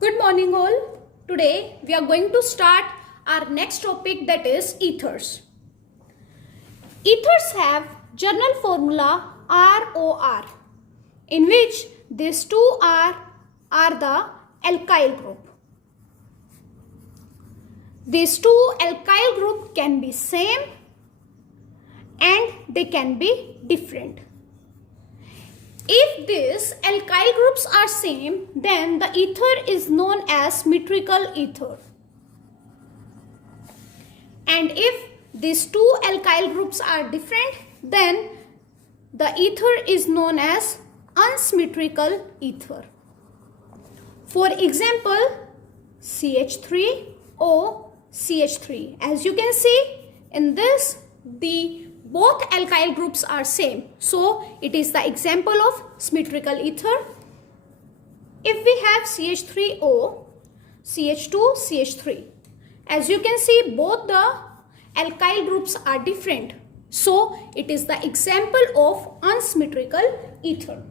Good morning all. Today we are going to start our next topic, that is ethers. Ethers have general formula ROR, in which these two are the alkyl group. These two alkyl group can be same and they can be different. If these alkyl groups are same, then the ether is known as metrical ether. And if these two alkyl groups are different, then the ether is known as unsymmetrical ether. For example, CH3O, CH3. As you can see in this, both alkyl groups are same, so it is the example of symmetrical ether. If we have CH3O, CH2, CH3, as you can see both the alkyl groups are different, so it is the example of unsymmetrical ether.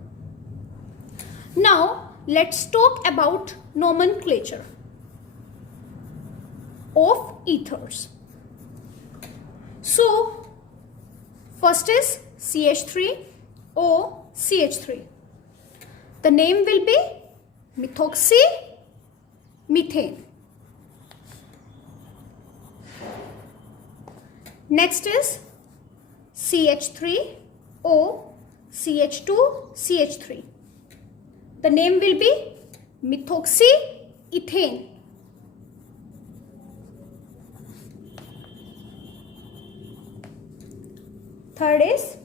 Now let's talk about nomenclature of ethers. So first is CH3O, CH3. The name will be methoxymethane. Next is CH3O, CH2, CH3. The name will be methoxyethane. Third is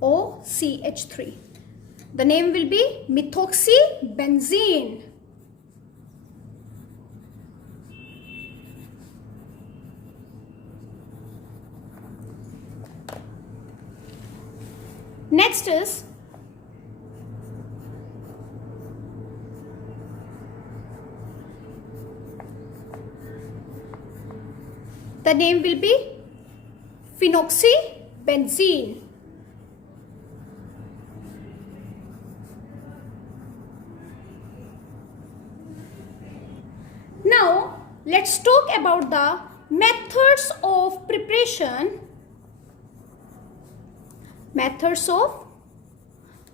OCH3. The name will be methoxybenzene. Next is the name will be phenoxybenzene. Now let's talk about the methods of preparation. Methods of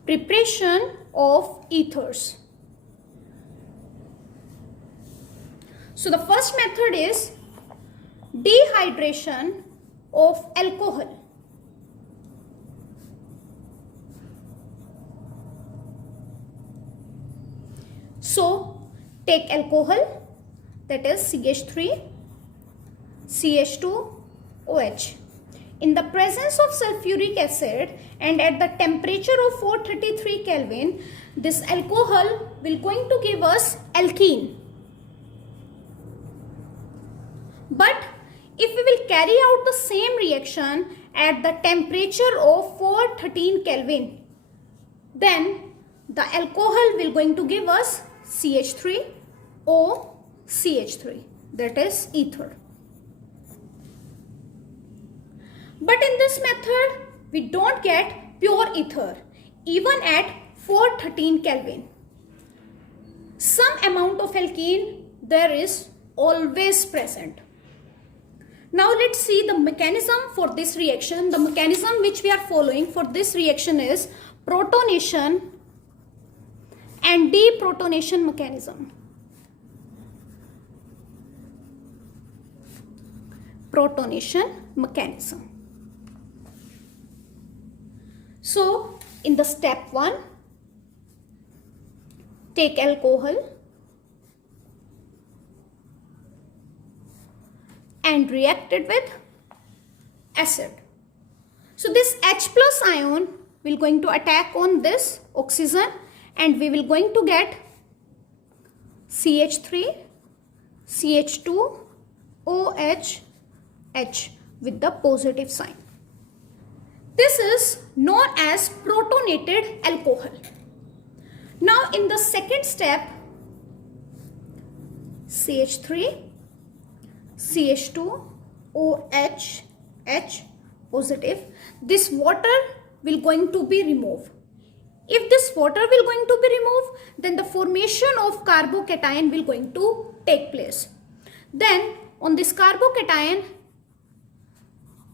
preparation of ethers. So the first method is dehydration of alcohol. So take alcohol, that is CH3, CH2, OH. In the presence of sulfuric acid and at the temperature of 433 Kelvin, this alcohol will going to give us alkene. But if we will carry out the same reaction at the temperature of 413 Kelvin, then the alcohol will going to give us CH3O, CH3, that is ether. But in this method, we don't get pure ether even at 413 Kelvin. Some amount of alkene there is always present. Now let's see the mechanism for this reaction. The mechanism which we are following for this reaction is protonation and deprotonation mechanism. Protonation mechanism. So in the step 1, take alcohol and react it with acid. So this H plus ion will going to attack on this oxygen and we will going to get CH3, CH2, OH, H with the positive sign. This is known as protonated alcohol. Now in the second step, CH3, CH2, OH, H positive, this water will going to be removed. If this water will going to be removed, then the formation of carbocation will going to take place. Then on this carbocation,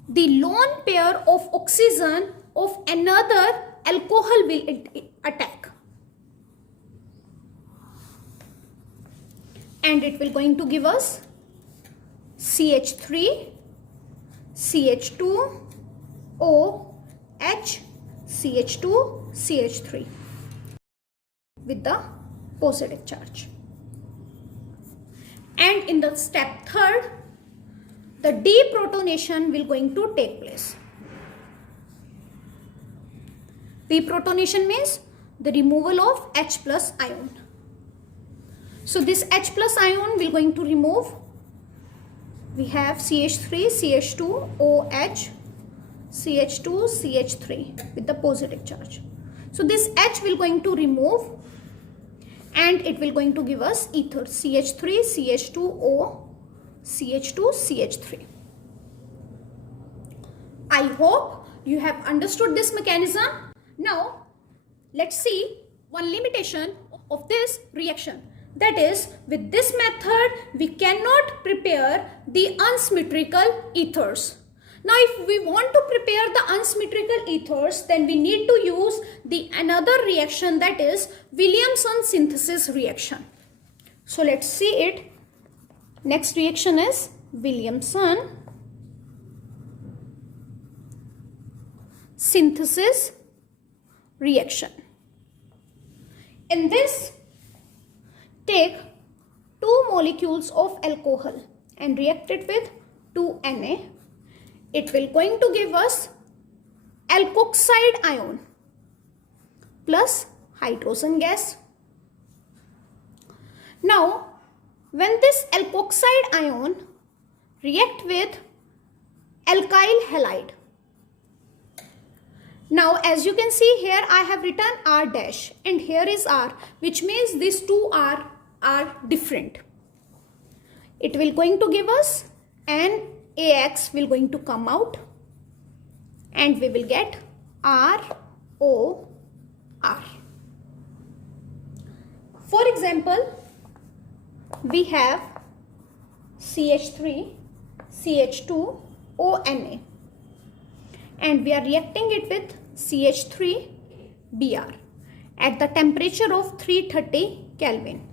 the lone pair of oxygen of another alcohol will attack, and it will going to give us CH3, CH2, OH, CH2, CH3 with the positive charge. And in the step third, the deprotonation will going to take place. Deprotonation means the removal of H plus ion. So this H plus ion will going to remove. We have CH3, CH2, OH, CH2, CH3 with the positive charge. So this H will going to remove, and it will going to give us ether, CH3, CH2O, CH2, CH3. I hope you have understood this mechanism. Now let's see one limitation of this reaction. That is, with this method we cannot prepare the unsymmetrical ethers. Now if we want to prepare the unsymmetrical ethers, then we need to use the another reaction, that is Williamson synthesis reaction. So let's see it. Next reaction is Williamson synthesis reaction. In this, take 2 molecules of alcohol and react it with 2 Na. It will going to give us alkoxide ion plus hydrogen gas. Now, when this alkoxide ion react with alkyl halide. Now, as you can see here, I have written R dash and here is R, which means these two are different. It will going to give us NaX will going to come out, and we will get ROR. For example, we have CH3, CH2, ONA, and we are reacting it with CH3Br at the temperature of 330 Kelvin.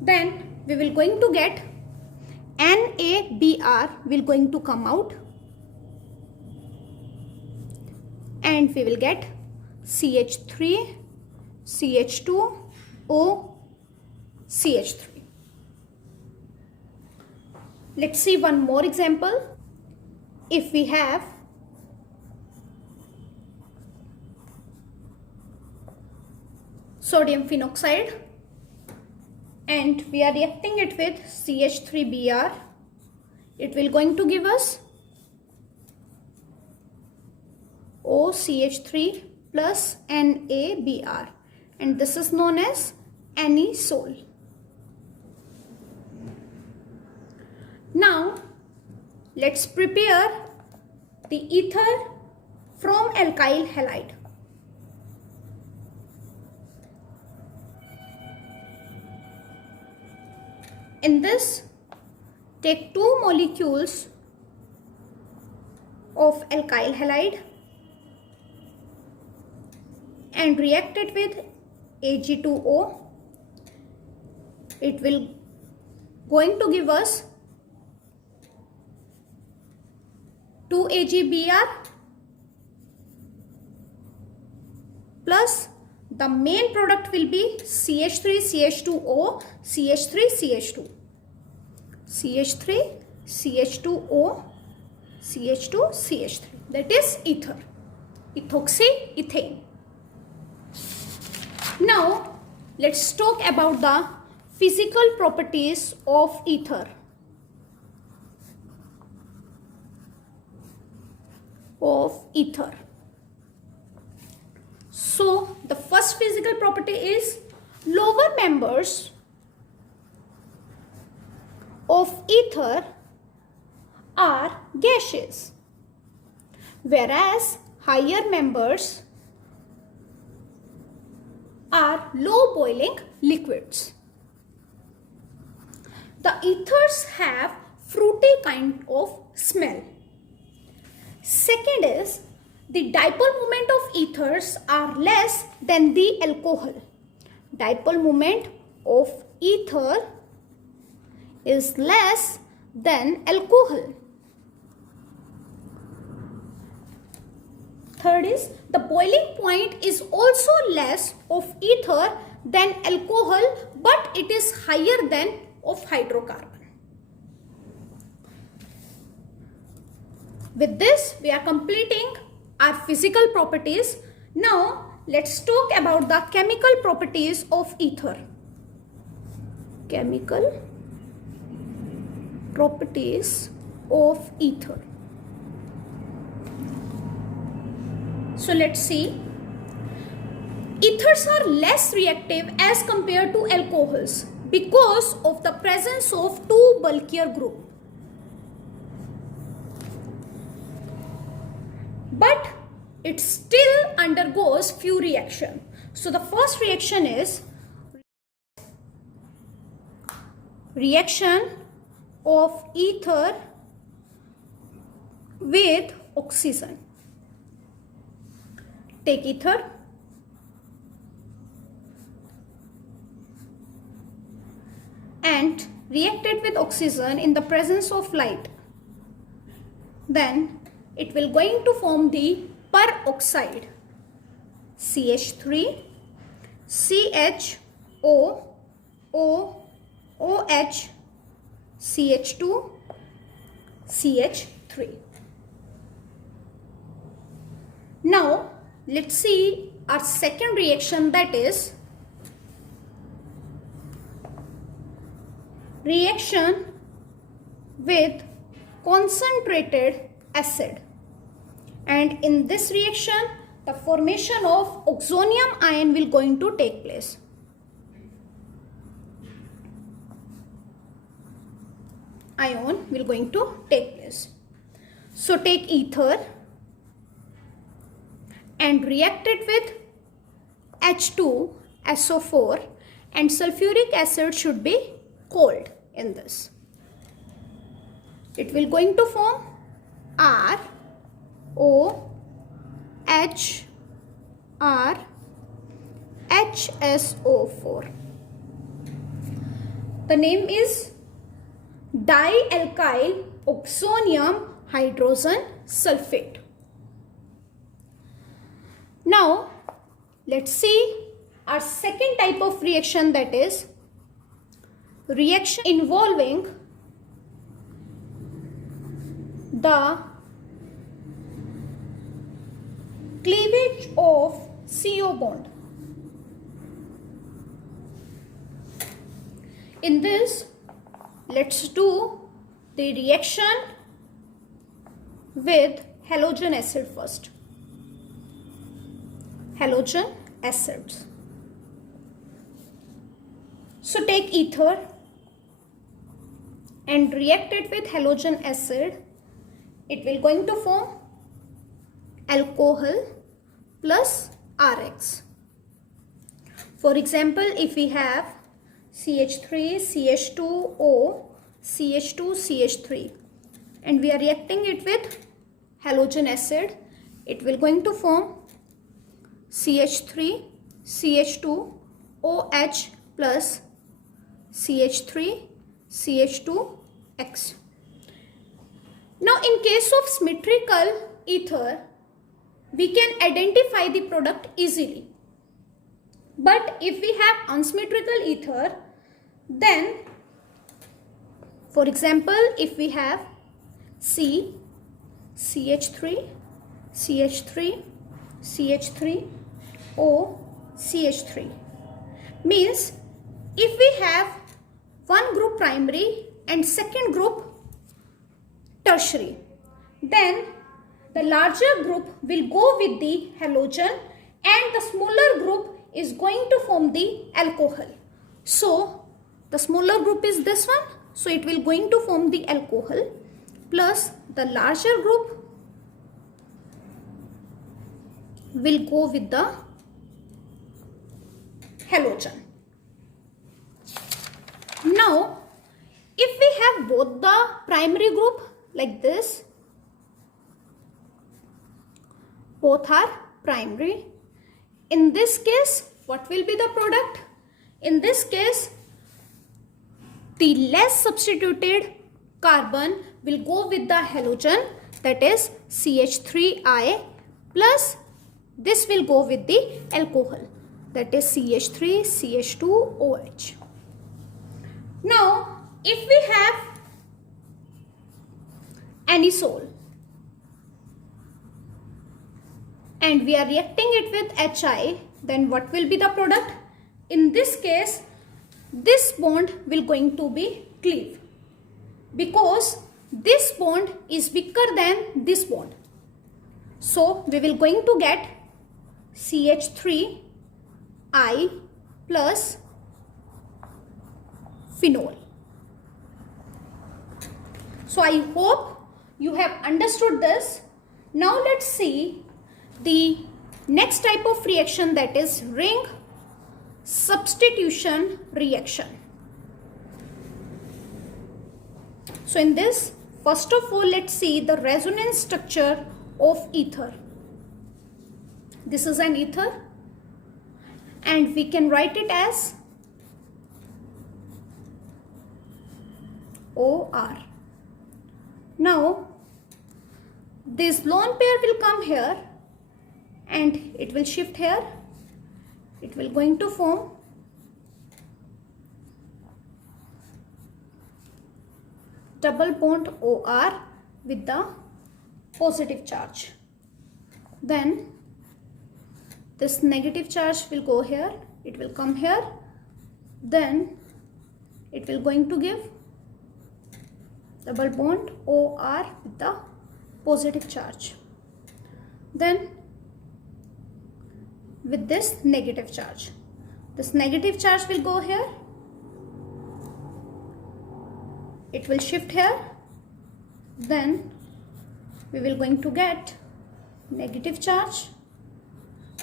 Then we will going to get NaBr will going to come out, and we will get CH3, CH2, O, CH3. Let's see one more example. If we have sodium phenoxide and we are reacting it with CH3Br, it will going to give us OCH3 plus NaBr, and this is known as anisole. Now let's prepare the ether from alkyl halide. In this, take 2 molecules of alkyl halide and react it with Ag2O. It will going to give us 2AgBr plus the main product will be CH3CH2O, CH3CH2, CH3 CH2O, CH2CH3. That is ether, ethoxyethane. Now let's talk about the physical properties of ether. So the first physical property is lower members of ether are gaseous, whereas higher members are low boiling liquids. The ethers have fruity kind of smell. Second is the dipole moment of ethers are less than the alcohol. Dipole moment of ether is less than alcohol. Third is the boiling point is also less of ether than alcohol, but it is higher than of hydrocarbon. With this, we are completing our physical properties. Now, let's talk about the chemical properties of ether. Chemical properties of ether. So let's see. Ethers are less reactive as compared to alcohols because of the presence of two bulkier groups. But it still undergoes few reactions. So the first reaction is reaction of ether with oxygen. Take ether and react it with oxygen in the presence of light. Then it will going to form the peroxide CH3, CHO, OH, CH2, CH3. Now let's see our second reaction, that is reaction with concentrated acid. And in this reaction, the formation of oxonium ion will going to take place. Ion will going to take place. So take ether and react it with H2SO4, and sulfuric acid should be cold in this. It will going to form ROHRHSO4. The name is dialkyl oxonium hydrogen sulfate. Now let's see our second type of reaction, that is reaction involving the cleavage of CO bond. In this, let's do the reaction with halogen acid first. Halogen acids. So take ether and react it with halogen acid. It will going to form alcohol plus RX. For example, if we have CH3, CH2O, CH2, CH3, and we are reacting it with halogen acid, it will going to form CH3, CH2, OH plus CH3, CH2X. Now in case of symmetrical ether, we can identify the product easily. But if we have unsymmetrical ether, then for example, if we have C, CH3, CH3, CH3, O, CH3, means if we have one group primary and second group tertiary, then the larger group will go with the halogen and the smaller group is going to form the alcohol. So the smaller group is this one, so it will going to form the alcohol, plus the larger group will go with the halogen. Now, if we have both the primary group like this, both are primary. In this case, what will be the product? In this case, the less substituted carbon will go with the halogen, that is CH3I, plus this will go with the alcohol, that is CH3, CH2OH. Now, if we have anisole and we are reacting it with HI, then what will be the product? In this case, this bond will going to be cleave, because this bond is weaker than this bond. So we will going to get CH3I plus phenol. So I hope you have understood this. Now let's see the next type of reaction, that is ring substitution reaction. So in this, first of all, let's see the resonance structure of ether. This is an ether and we can write it as OR. Now this lone pair will come here and it will shift here. It will going to form double bond OR with the positive charge. Then this negative charge will go here, it will come here, then it will going to give double bond OR with the positive charge, then with this negative charge. This negative charge will go here, it will shift here, then we will going to get negative charge,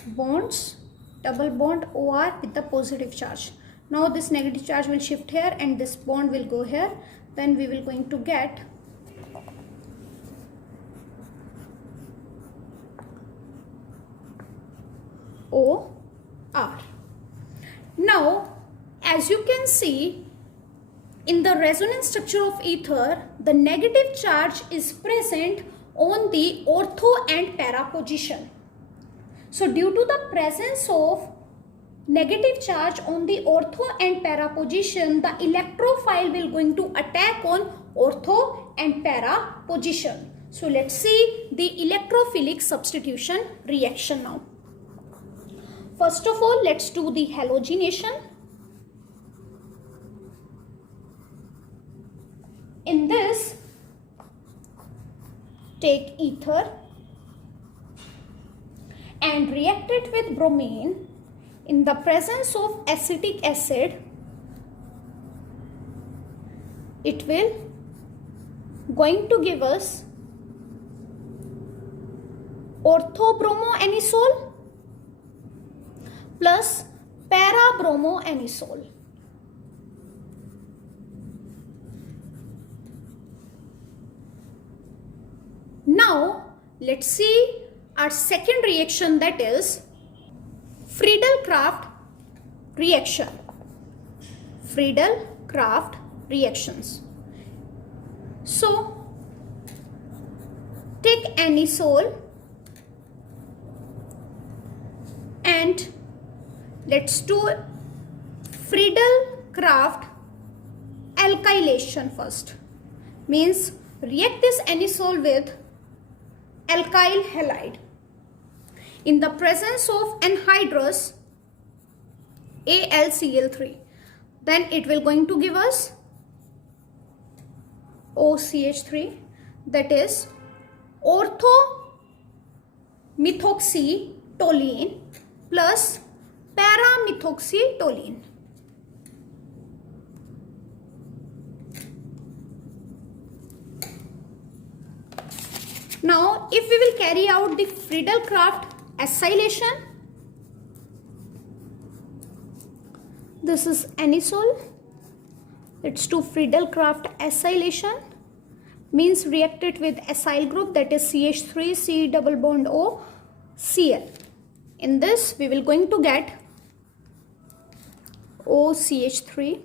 bonds, double bond OR with the positive charge. Now this negative charge will shift here and this bond will go here, then we will going to get OR. Now as you can see, in the resonance structure of ether, the negative charge is present on the ortho and para position. So due to the presence of negative charge on the ortho and para position, the electrophile will going to attack on ortho and para position. So let's see the electrophilic substitution reaction now. First of all, let's do the halogenation. In this, take ether and react it with bromine in the presence of acetic acid. It will going to give us orthobromoanisole plus parabromoanisole. Now let's see our second reaction, that is Friedel-Crafts reaction. Friedel-Crafts reactions. So take anisole and let's do Friedel-Crafts alkylation first. Means react this anisole with alkyl halide in the presence of anhydrous AlCl3. Then it will going to give us OCH3, that is orthomethoxytoluene plus paramethoxytoluene. Now if we will carry out the Friedel-Crafts acylation, This is anisole. It's to Friedel-Crafts acylation, means reacted with acyl group, that is CH3 C double bond O Cl. In this we will going to get OCH3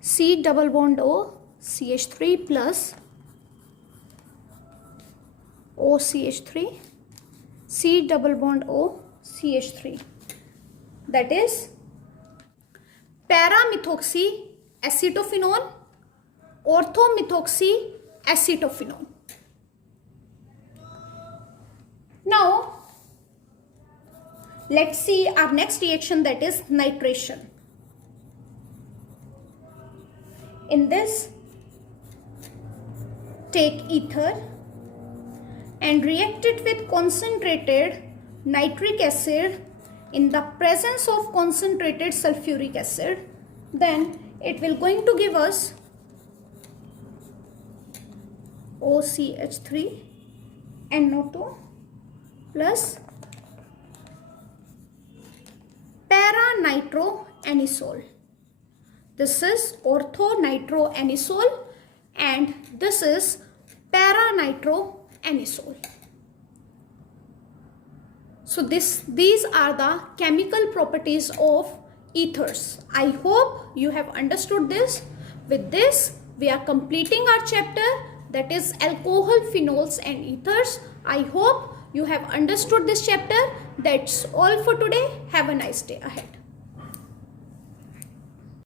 C double bond O CH3 plus OCH3 C double bond O CH3, that is para-methoxy acetophenone, ortho-methoxy acetophenone. Now let's see our next reaction, that is nitration. In this, take ether and react it with concentrated nitric acid in the presence of concentrated sulfuric acid. Then it will going to give us OCH3 NO2 plus para-nitroanisole. This is ortho-nitroanisole and this is para-nitroanisole. So these are the chemical properties of ethers. I hope you have understood this. With this, we are completing our chapter, that is alcohol, phenols and ethers. I hope you have understood this chapter. That's all for today. Have a nice day ahead.